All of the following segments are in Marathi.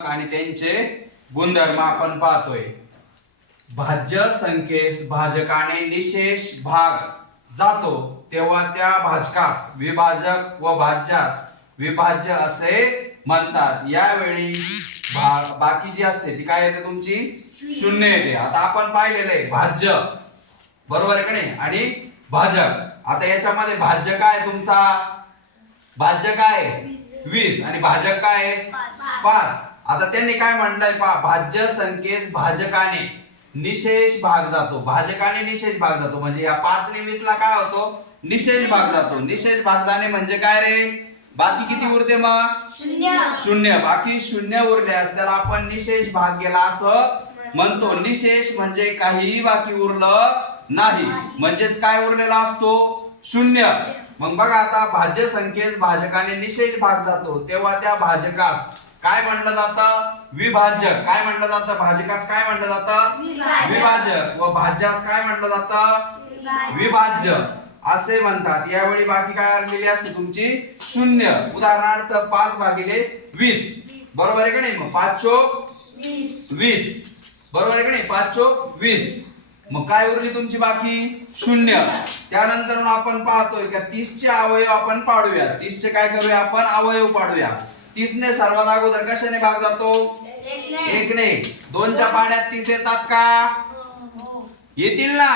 आणि त्यांचे गुणधर्म आपण पाहतोय. भाज्य संख्येस भाजकाने निशेष भाग जातो तेव्हा त्या भाजकास विभाजक व भाज्यास विभाज्य असे म्हणतात. यावेळी बाकी जी असते ती काय येते तुमची? शून्य येते. आता आपण पाहिलेलं आहे भाज्य. बरोबर आहे का नाही? आणि भाजक. आता याच्यामध्ये भाज्य काय तुमचा? भाज्य काय वीस. आणि भाजक काय आहे? पाच. आता त्यांनी काय म्हटलंय पा भाज्य संख्येस भाजकाने निशेष भाग जातो. भाजकाने निशेष भाग जातो. म्हणजे या पाच ने वीस ला काय होतो? निशेष भाग जातो. निशेष भाग जाणे म्हणजे काय रे? बाकी किती उरते मग? शून्य. शून्य. बाकी शून्य उरल्यास त्याला आपण निशेष भाग गेला असं म्हणतो. निशेष म्हणजे काहीही बाकी उरलं नाही. म्हणजेच काय उरलेला असतो? शून्य. मग बघा आता भाज्य संख्येस भाजकाने निशेष भाग जातो. तेव्हा त्या भाजकास काय म्हटलं जातं? विभाज्य. काय म्हटलं जातं? भाजकास काय म्हटलं जातं? विभाजक. विभाजक व भाज्यास काय म्हटलं जातं? विभाज्य. असे म्हणतात. यावेळी बाकी काय आलेली असते तुमची? शून्य. उदाहरणार्थ पाच भागिले वीस. बरोबर आहे का नाही? मग पाच चोक वीस. बरोबर आहे का नाही? पाच चोक वीस. मग काय उरली तुमची बाकी? शून्य. त्यानंतर आपण पाहतोय का तीसचे अवयव आपण पाडूया. तीसचे काय करूया आपण? अवयव पाडूया. तीसने सर्वात अगोदर कशाने भाग जातो? एक ने एक ने दोनच्या पाड्यात तीस येतात का? हो येतील ना?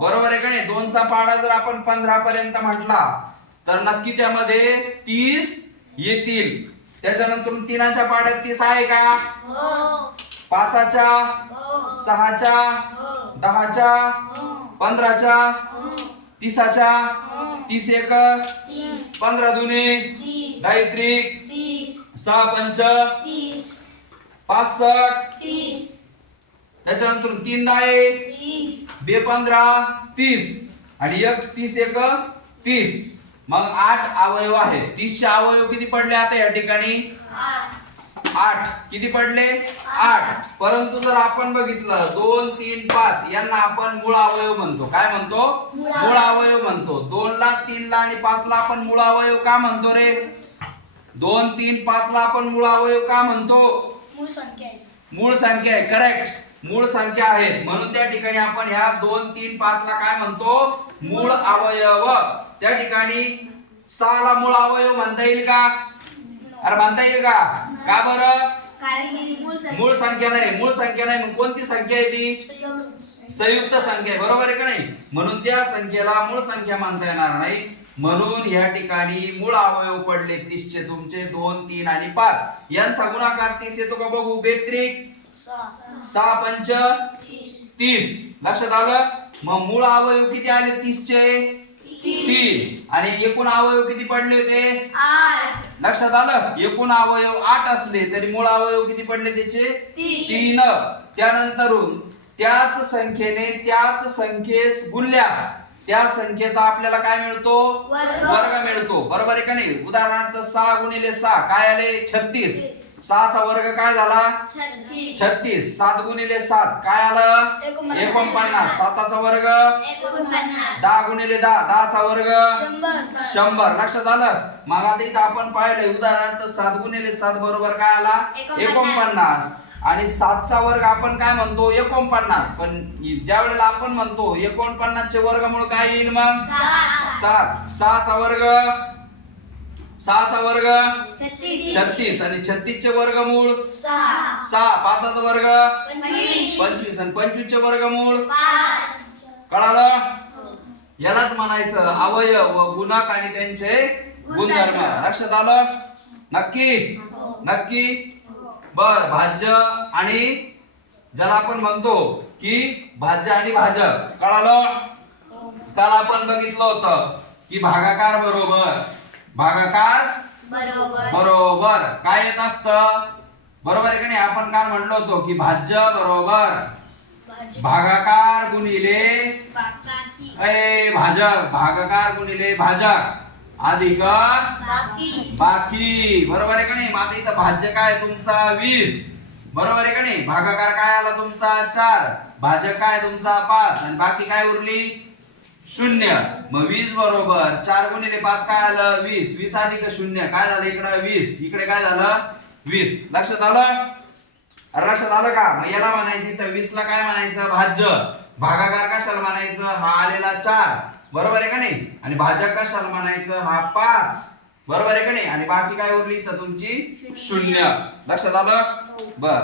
बरोबर आहे का नाही? दोनचा पाडा जर आपण पंधरा पर्यंत म्हटला तर नक्की त्यामध्ये तीस येतील. त्याच्यानंतर तीनाच्या पाड्यात तीस आहे का? हो. पाचाच्या हो. सहाच्या हो. दहाच्या पंधराच्या हो. तीसाच्या तीस एक पंधरा दुने गायत्री सहा पंच. तीस. पासष्ट. तीस. त्याच्यानंतर तीन दाये तीस. बे पंधरा. तीस. आणि एक तीस एक तीस. मग आठ अवयव आहेत तीसचे अवयव किती पडले आता या ठिकाणी? आठ. किती पडले? आठ. परंतु जर आपण बघितलं दोन तीन पाच यांना आपण मूळ अवयव म्हणतो. काय म्हणतो? मूळ मूळ अवयव म्हणतो. दोन ला तीन ला आणि पाच ला आपण मूळ अवयव का म्हणतो रे? दोन तीन पाच ला आपण मूळ अवयव का म्हणतो? मूळ संख्या आहे. मूळ संख्या आहे करेक्ट मूळ संख्या आहेत. म्हणून त्या ठिकाणी आपण ह्या दोन तीन पाच ला काय म्हणतो? मूळ अवयव. त्या ठिकाणी सहा ला मूळ अवयव म्हणता येईल का? अरे म्हणता येईल का? का बरं? मूळ संख्या. नाही. मूळ संख्या नाही. मग कोणती संख्या आहे ती? संयुक्त संख्या. आहे. बरोबर आहे का नाही? म्हणून त्या संख्येला मूळ संख्या मानता येणार नाही. म्हणून या ठिकाणी मूळ अवयव पडले तीसचे तुमचे दोन तीन आणि पाच. यांचा गुणाकार तीस येतो का बघू? बेत्रिक सहा पंच तीस. लक्षात आलं? मग मूळ अवयव किती आले तीसचे? तीन. आणि एकूण अवयव किती पडले होते? लक्षात आलं? एकूण अवयव आठ असले तरी मूळ अवयव किती पडले त्याचे? तीन. तीन. त्यानंतरून त्याच संख्येने त्याच संख्येस गुणल्यास त्या संख्येचा आपल्याला काय मिळतो? वर्ग. वर्ग मिळतो. बरोबर आहे का नाही? उदाहरणार्थ सहा गुणिले सहा काय आले? छत्तीस. सहाचा वर्ग काय झाला? छत्तीस. सात गुणिले सात काय आलं? एकोणपन्नास. साताचा वर्ग? दहा गुणिले दहा दहाचा वर्ग? शंभर. लक्षात आलं? मग आता इथं आपण पाहिलंय उदाहरणार्थ सात गुणिले सात बरोबर काय आला? एकोणपन्नास. आणि सातचा वर्ग आपण काय म्हणतो? एकोणपन्नास. पण ज्या वेळेला आपण म्हणतो एकोणपन्नास चे वर्गमूळ काय येईल मग? सात. सहाचा वर्ग? सहाचा वर्ग? छत्तीस. आणि छत्तीस चे वर्गमूळ? सहा सहा पाचाचा वर्ग? पंचवीस. आणि पंचवीस चे वर्गमूळ कळालं? यालाच म्हणायचं अवयव व गुणक आणि त्यांचे गुणधर्म. लक्षात आलं? नक्की? हो. नक्की? बर भाज्य आणि ज्याला आपण म्हणतो की भाज्य आणि भाजक कळालं? काल आपण बघितलं होतं की भागाकार बरोबर. भागाकार बरोबर. बरोबर. काय येत असतं? बरोबर आहे की नाही? आपण काल म्हणलो होतो की भाज्य बरोबर. भागाकार गुणिले भाजक. भागाकार गुणिले भाजक. अधिक बाकी. बाकी. बरोबर आहे का नाही? माझा इथं भाज्य काय तुमचा? वीस. बरोबर आहे का नाही? भागाकार काय आला तुमचा? चार. भाजक काय तुमचा? पाच. आणि बाकी काय उरली? शून्य. मग वीस बरोबर. चार गुणिले पाच काय आलं? वीस. वीस अधिक शून्य. काय झालं इकडं? वीस. इकडे काय झालं? वीस. लक्षात आलं? अरे लक्षात आलं का? मग याला म्हणायचं तर वीस ला काय म्हणायचं? भाज्य. भागाकार कशाला म्हणायचं? हा आलेला चार. बरोबर आहे का नाही? आणि भाजक कशाला म्हणायचं हा पाच. बरोबर आहे का नाही? आणि बाकी काय उरली तर तुमची? शून्य. लक्षात आलं? बर.